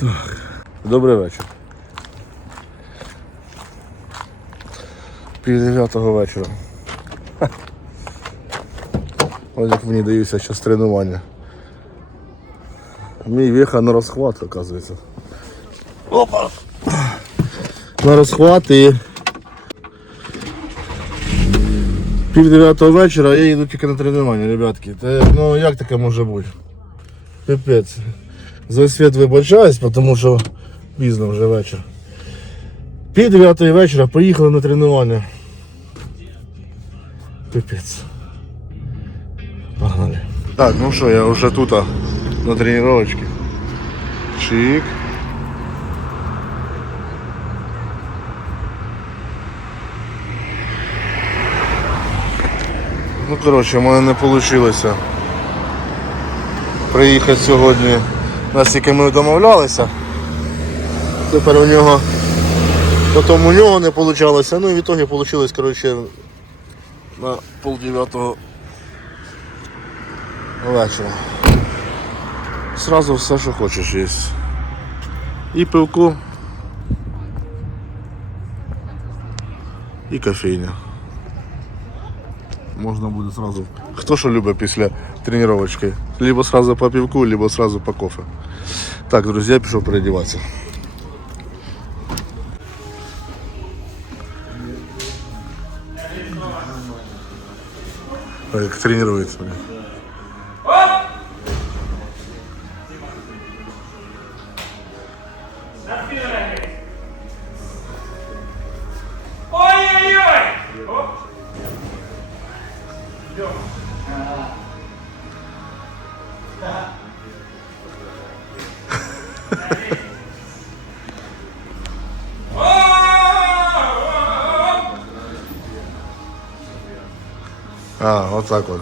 Так. Добрий вечір. Пів дев'ятого вечора. Ось як мені даються зараз тренування. Мій віха на розхват, оказується. Опа! На розхват і пів дев'ятого вечора я їду тільки на тренування, ребятки. Та, ну як таке може бути? Пипець. За світ вибачаюсь, тому що пізно вже вечір. Пів дев'ятої вечора поїхали на тренування. Пипець. Погнали. Так, ну що, я вже тут на тренировочке. Чик. Ну, коротше, в мене не вийшло приїхати сьогодні, наскільки ми домовлялися. Тепер у нього, потім у нього не вийшло, ну і в ітогі вийшло, коротше, на пол вечора. Сразу все, що хочеш є. І пивко, і кофейня. Можна буде сразу. Хто що любить після тренировочки? Либо сразу по пивку, либо сразу по кофе. Так, друзі, я пішов переодіватися. Як тренується. так вот.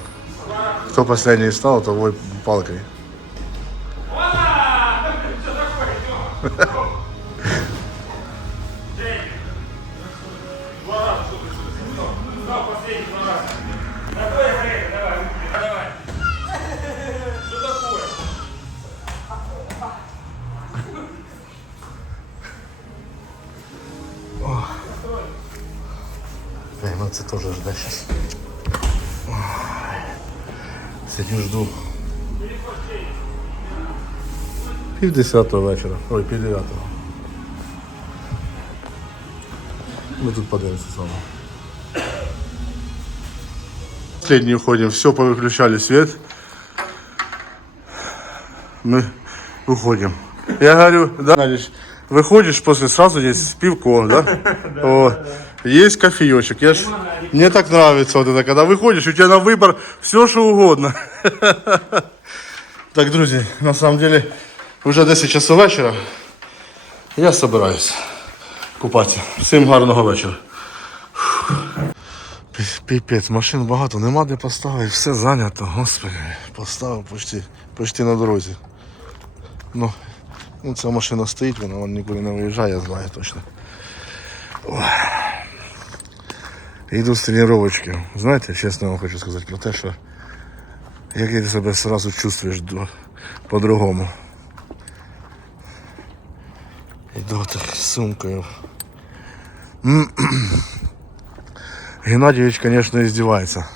Кто последний стал, то того палкой. Придется тоже ждать сейчас. Сидю, жду. Пів десятого вечора. Ой, пів дев'ятого. Ми тут подивимося саме. Последний уходим. Все, повыключали свет. Мы уходим. Я говорю, да, выходишь после сразу есть пивко, да? Вот. Есть кофеечек. Я ж, мне так нравится вот это, когда выходишь, у тебя на выбор все, что угодно. Так, друзі, на самом деле, вже 10 часов вечора. Я собираюсь купатися. Всім гарного вечора. Пі- Піпець, машин багато, нема де поставити, все зайнято, господи. Поставив почти, почти на дорозі. Ну, ну, ця машина стоїть, вона, вона нікуди не виїжджає, я знаю точно. Ой. Йду з тренувачки. Знаєте, чесно вам хочу сказати про те, що як ти себе одразу чувствуєш по-другому. Йду так з сумкою. Геннадьевич, конечно, издевается.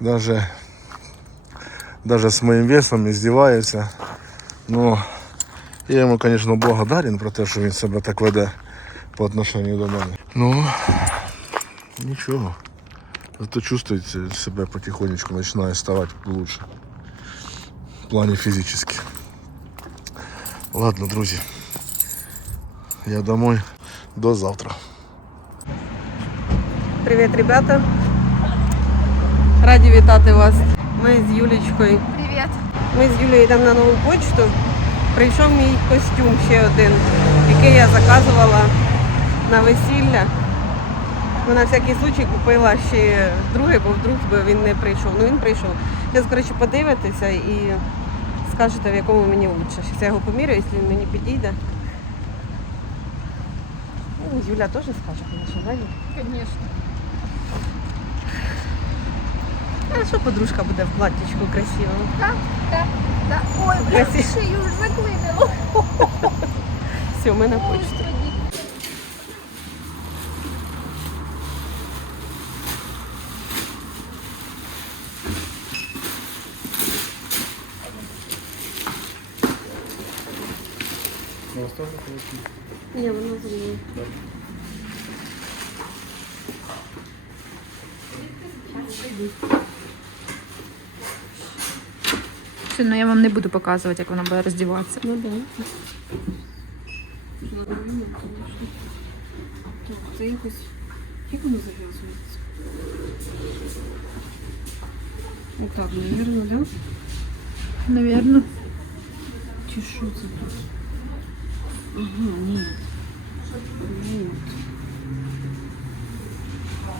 Даже, даже с моим весом издевается. Но я ему, конечно, благодарен про те, що він себе так веде по отношению до мене. Ну, нічого. Зато чувствуете себя потихонечку, начинаю ставать лучше. В плане физически. Ладно, друзі. Я домой. До завтра. Привіт, ребята! Раді вітати вас. Ми з Юлічкою. Привет. Ми з Юлією йдемо на нову почту. Прийшов мій костюм ще один, який я заказувала на весілля. Ну, на всякий случай купила ще другий, бо вдруг би він не прийшов. Ну він прийшов. Зараз, коротше, подивитися і скажете, в якому мені лучше. Зараз я його поміряю, якщо він мені підійде. Ну, Юля теж скаже, звісно, да? Конечно. А що подружка буде в платтячку красивому? Да, да, да. Ой, Красиво. шею заклинило. Все, ми на почту. Ні, вона за мною. Все, ну я вам не буду показувати, як вона буде роздіватися. Ну да. Так, це якось. Як воно зав'язується? Отак, наверное, да? Навірно. Чи що це тут? Ага, ні. Вот.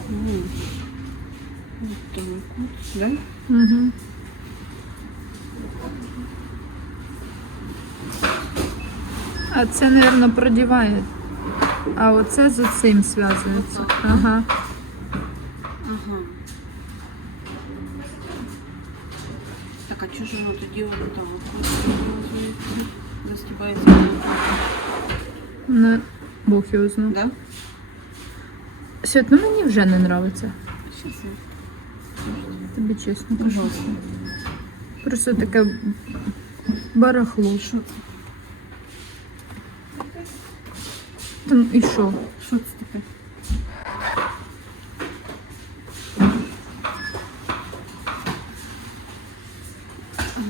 Вот. Вот так вот, да? Угу. А це, напевно, продіває. А оце з цим зв'язується. Ага. Ага. Так, а чого ж воно тоді воно там от зав'язується? Застібається на Ну, Бог його знає. Да? Свят, ну мені вже не подобається. Щас я. Тобі чесно кажу. Пожалуйста. Просто таке барахло. Що це? Та ну і що? Що це таке?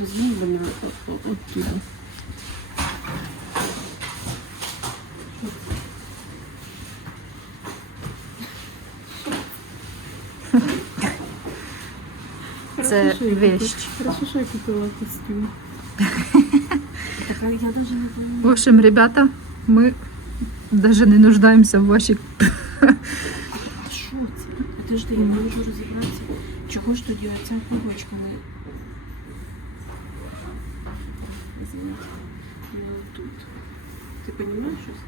Зроблено оттуда. Це Вещь. Хорошо, що я купила костюм. Так, я даже не. В общем, ребята, ми навіть не нуждаємося в вашій А що це? Подожди, я не можу розібратися. Чого ж тоді оця не... Извините. Не тут. Ти розумієш щось?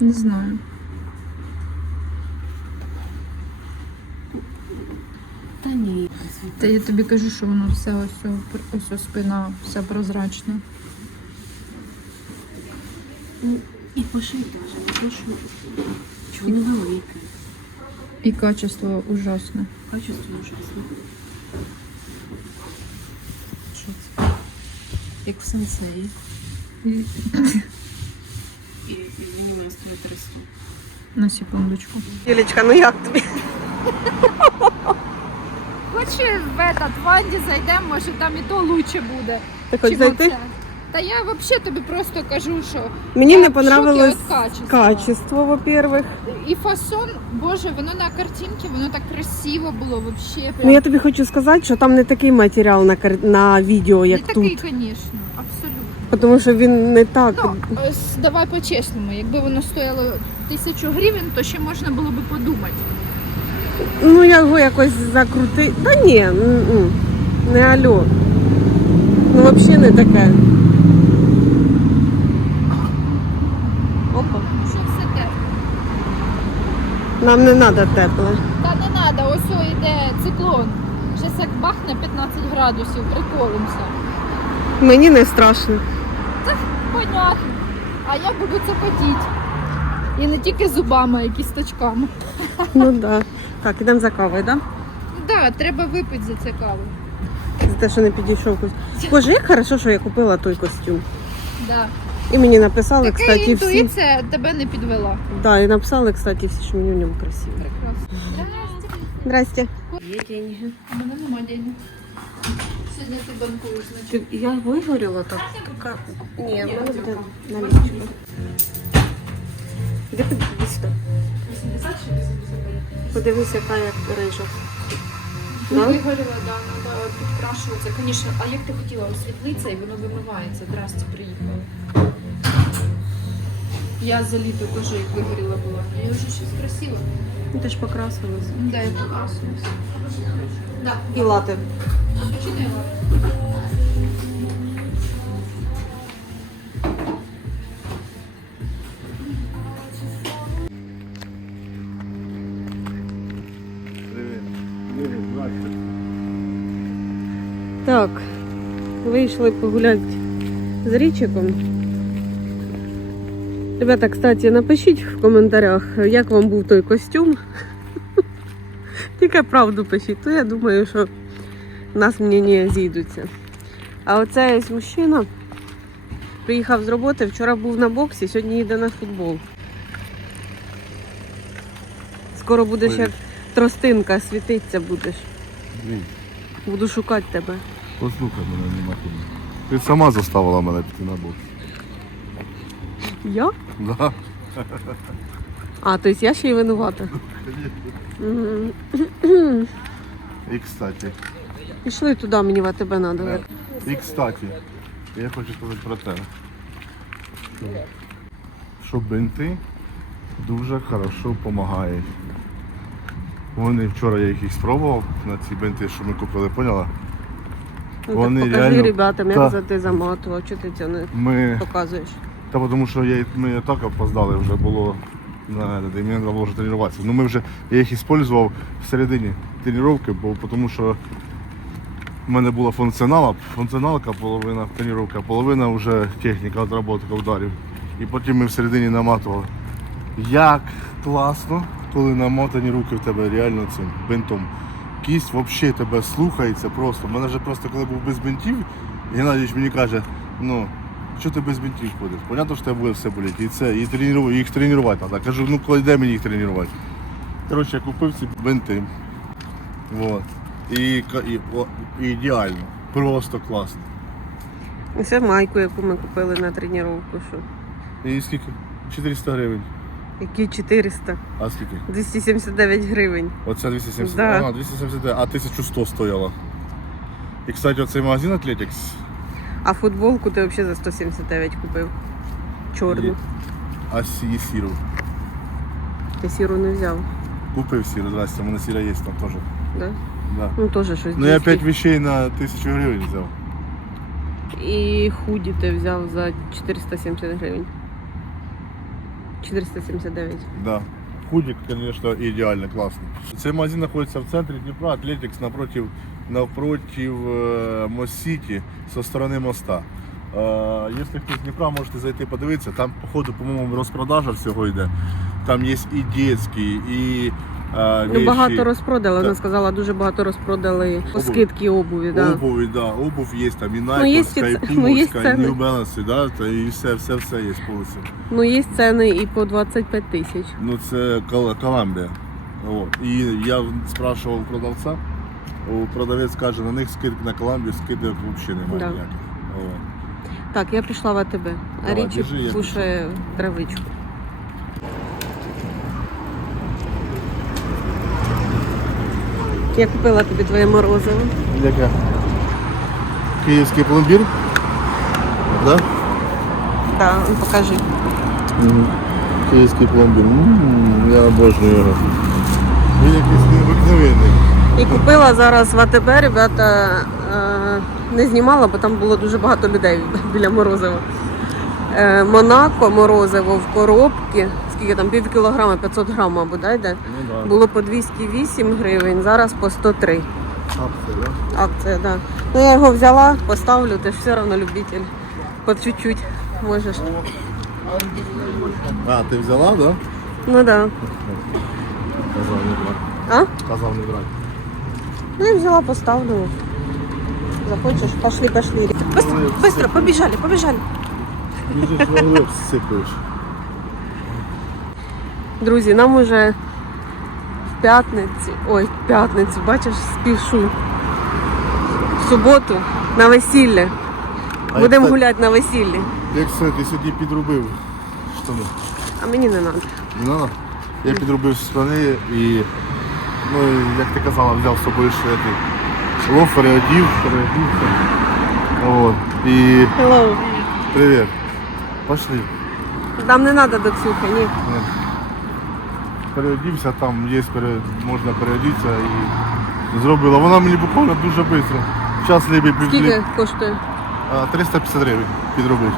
Не знаю. Та ні. Та я тобі кажу, що воно все ось, о- ось спина, вся прозрачна. Ну, і пошить даже, не то, що... Велике? І качество ужасне. Качество ужасне. Що це? Як в сенсеї. І... І, извини, стоїть 300. На секундочку. Юлечка, ну як тобі? Хочеш в этот Ванді зайдемо, може там і то лучше буде. Ти хочеш зайти? Та я взагалі тобі просто кажу, що Мені я не в шокі понравилось від качества. качество, во-первых. І фасон, боже, воно на картинці, воно так красиво було взагалі. Ну я тобі хочу сказати, що там не такий матеріал на, кар... на відео, Не як такий, тут. звісно, абсолютно. Тому що він не так. Ну, ось давай по-чесному, якби воно стояло тисячу гривень, то ще можна було би подумати. Ну, я його якось закрути. Та ні, не алло. Ну, взагалі не таке. Опа. Що все те? Нам не треба тепле. Та не треба, ось о йде циклон. Щас як бахне 15 градусів, приколимося. Мені не страшно. Понятно. А я буду це потіти. І не тільки зубами, а й кісточками. Ну так. Да. Так, ідемо за кавою, так? Да? Так, да, треба випити за це каву. За те, що не підійшов костюм. Боже, як хорошо, що я купила той костюм. Да. І мені написали, Така кстати, всі. інтуїція тебе не підвела. Да, і написали, кстати, всі, що мені в ньому красиво. Прекрасно. Здрасте. Є деньги. У мене нема денег. Сьогодні ти банкуєш, значить. Я вигоріла так. Така... Ні, в мене буде налічка. Іди сюди. 80 чи 85? Подивись, яка як рижа. Ну, Да? вигоріла, да, треба підкрашуватися. Звісно, а як ти хотіла освітлитися і воно вимивається. Здрасте, приїхали. Я за літо теж як вигоріла була. Я вже щось красиво. Ну, ти ж покрасилась. Да, я покрасилась. Да. І лати. Чинила. Так, вийшли погуляти з річиком. Ребята, кстати, напишіть в коментарях, як вам був той костюм. Тільки правду пишіть, то я думаю, що нас мнення зійдуться. А оцей ось мужчина приїхав з роботи, вчора був на боксі, сьогодні їде на футбол. Скоро будеш як тростинка, світиться будеш. Буду шукати тебе. Послухай мене куди. Ти сама заставила мене піти на бокс. Я? Да. А, тобто я ще й винувата. Мгм. І кстати, Пішли туди, мені в АТБ треба. І кстати, я хочу сказати про те, що бинти дуже хорошо допомагають. Вони вчора я їх спробував на ці бинти, що ми купили, поняла? Ну, Вони так покажи реально- ребятам, як Та. за ти заматував, чого ти цього не Ми показуєш. Та тому що я, ми і так опоздали, вже було на де мені треба було вже тренуватися. Ну ми вже я їх використовував всередині тренування, бо тому що в мене була функціонала, функціоналка, половина тренування, половина вже техніка, отработка ударів. І потім ми всередині наматували. Як класно, коли намотані руки в тебе реально цим бинтом. Кість взагалі тебе слухається просто. У мене вже просто коли був без бинтів, Геннадійович мені каже, ну, що ти без бинтів ходиш? Понятно, що тебе буде все боліти. І це, і треніру- їх тренувати треба. Кажу, ну коли де мені їх тренувати? Коротше, я купив ці бинти. Вот. І, і, о, ідеально. Просто класно. Це майку, яку ми купили на тренування. І скільки? 400 гривень. Які 400? А скільки? 279 гривень. Оце 270. Да. А, 279, а 1100 стояло. І, кстати, оцей магазин Athletics, А футболку ти взагалі за 179 купив. Чорну. а і сіру. Ти сіру не взяв. Купив сіру, здрасте, у мене сіра є там теж. Да? Да. Ну теж щось. Ну я 5 вещей на 1000 гривень взяв. І худі ти взяв за 470 гривень. 479. Да. Худик, конечно, идеально классно. Цей магазин находится в центре Днепра, Атлетикс напротив, напротив э, Мост-Сити, со стороны моста. Э, Если хтось з Дніпра, можете зайти подивитися. Там, походу, по-моєму, розпродажа всього йде. Там є і дитячі, і Ну, багато розпродали. Вона сказала, дуже багато розпродали Обувь. скидки обуві. Да. Обувь, да, обувь є там, і Ну, є і ц- ну, Пумовська, і. New Balance, да, та, і все, все, все є повністю. Ну, є ціни і по 25 тисяч. Ну це Кол- Коламбія. От. І я спрашивав продавця, продавець каже, на них скидки на Коламбію скидок взагалі немає Да. ніяких. От. Так, я пішла в АТБ. А Річі кушає травичку. Я купила тобі твоє морозиво. Яке? Київський пломбір? Да? Так, покажи. Київський пломбір. М, Я обожнюю його. Він якийсь необикновенний. І купила зараз в АТБ, ребята, е, не знімала, бо там було дуже багато людей біля морозива. Е, Монако морозиво в коробці. Скільки там пів кілограма, 500 грам, мабуть, да, йде? Ну так. Було по 208 гривень, зараз по 103. Акція, да? Акція, да. Ну я його взяла, поставлю, ти ж все одно любитель. По чуть-чуть можеш. А, ти взяла, да? Ну да. Казав не брати. А? Казав не брати. Ну я взяла, поставлю. Захочеш? Пошли, пошли. Быстро, быстро, побежали, побежали. Біжиш сипаєш. Друзі, нам уже в п'ятниці, ой, в п'ятницю, бачиш, спішу. В суботу на весілля. А Будемо як гуляти на весіллі. Як все, ти сьогодні підробив штани? А мені не треба. Не надо? Я підробив штани і, ну, як ти казала, взяв з собою ще ти лофери, одів, переодівся. От. І Hello. привіт. Пошли. Нам не треба до Ксюхи, ні. Ні. Переодівся, там є, можна переодітися і зробила. Вона мені буквально дуже швидко. Час лібі Скільки коштує? 350 гривень підробити.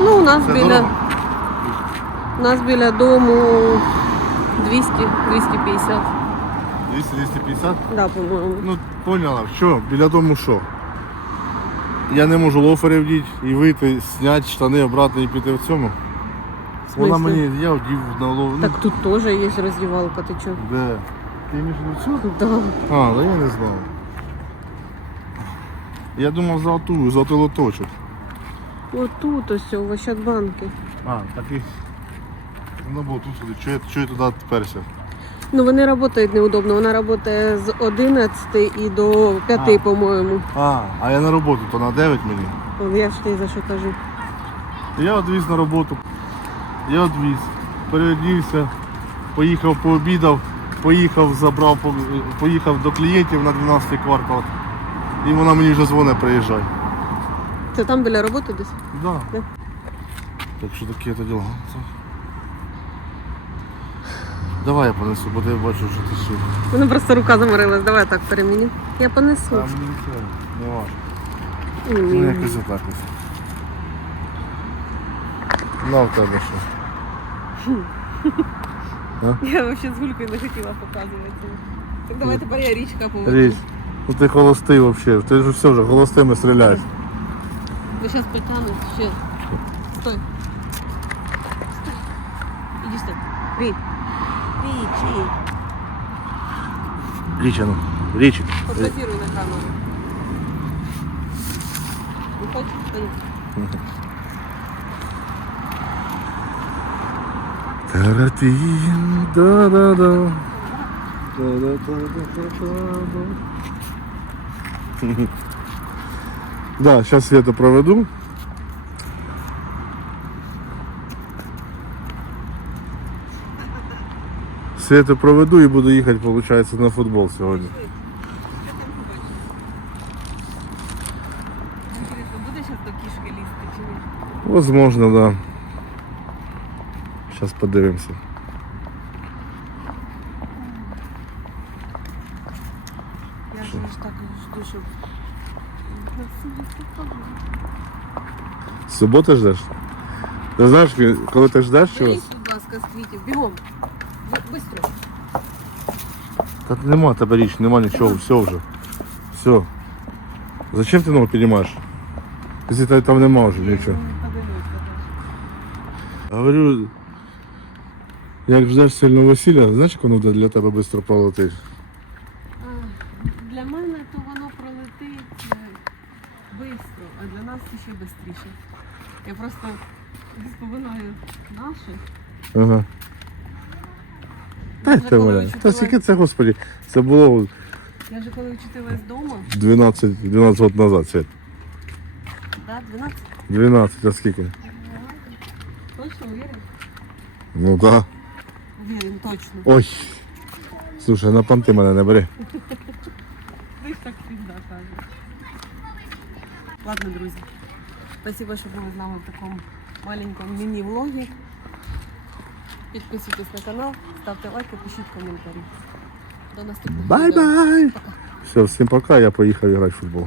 Ну, у нас Це біля, дорого. у нас біля дому 200, 250. 200-250? Да, по-моєму. Ну, поняла, що, біля дому що? Я не можу лофери вдіти і вийти, зняти штани обратно і піти в цьому. Вона мені, я вдів на лов. Так тут теж є роздівалка, ти чого? Де? Ти між цю? Да. А, да я не знав. Я думав за оту, за той лоточок. Отут ось у Ощадбанки. А, так і. Ну було тут сюди. Чого я, чого я туди перся? Ну вони працюють неудобно. Вона працює з 11 і до 5, А. по-моєму. А, а я на роботу, то на 9 мені. Я ж тобі за що кажу. Я відвіз на роботу. Я відвіз. Переодівся, поїхав пообідав, поїхав, забрав, поїхав до клієнтів на 12 квартал. І вона мені вже дзвонить, приїжджай. Це там біля роботи десь? Да. Да. Так що таке то діло. Давай я понесу, бо я бачу, що ти ще. Вона просто рука заморилась. Давай так перемені. Я понесу. Там не важко. Ну якось отак ось. На в тебе що. Я взагалі з гулькою не хотіла показувати. Так давай тепер я річка поведу. Річ. Ну ти холостий взагалі. Ти ж все вже холостими стріляєш. Ви зараз потягнуть ще. Стой. Стой. Іди стой. Рі. Річі. Річа, ну. Річик. Фотографируй на камеру. Выходь, Танюк. Тарапін, да-да-да. Да-да-да-да-да-да. Да, сейчас Свету проведу. Свету проведу и буду ехать, получается, на футбол сегодня. Интересно, буде Сейчас подивимся. Я ж ж так жду, щоб... З суботи ждеш? Ти знаєш, коли ти ждеш чогось? Беріть, будь ласка, з квітів. Бігом. Ви- Бистро. Та нема тебе річ, нема нічого, все вже. Все. Зачем ти ноги піднімаєш? Якщо та- там нема вже нічого. Говорю, як ждеш сильного весілля, знаєш, як воно для тебе швидко пролетить? Для мене то воно пролетить швидко, а для нас ще швидше. Я просто споминаю наше. Ага. Та ти коли. Та скільки це, господі? Це було Я вже коли вчителась вдома, 12, 12 років назад, Свет. да, 12, 12, а скільки? точно уверен? Ну так. Да. Уверен, точно. Ой. Слушай, на понти мене не бери. Ви ж так завжди кажете. Ладно, друзі. Спасибо, що були з нами в такому маленькому міні-влогі. Підписуйтесь на канал, ставте лайки, пишіть коментарі. До наступного. Бай-бай! Все, всім пока, я поїхав грати в футбол.